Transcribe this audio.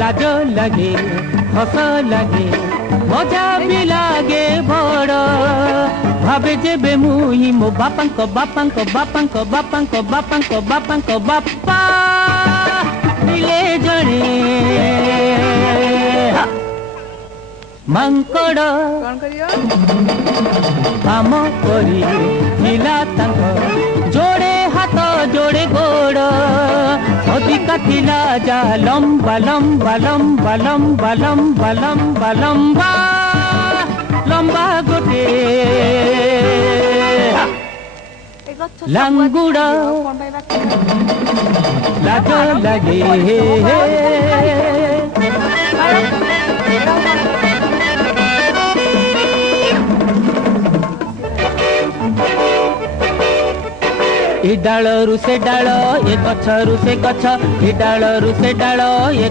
लाज लगे हस लगे मजा भी लागे बड़ भावे जेबे मुई मो बापांक बापांक बापांक बापांक बापांक बापांक बापा मिले जणे मांकड़ काम करी हिला तांक जोड़े हाथ जोड़े गोड़ अधिका थिला जा लंबा लंबा लंबा लंबा लंबा लंबा लंबा लंबा गोटे लांगुड़ा लाज लगे ए डालरू से डाल ए गछरू से गछ ए डालरू से डाल ए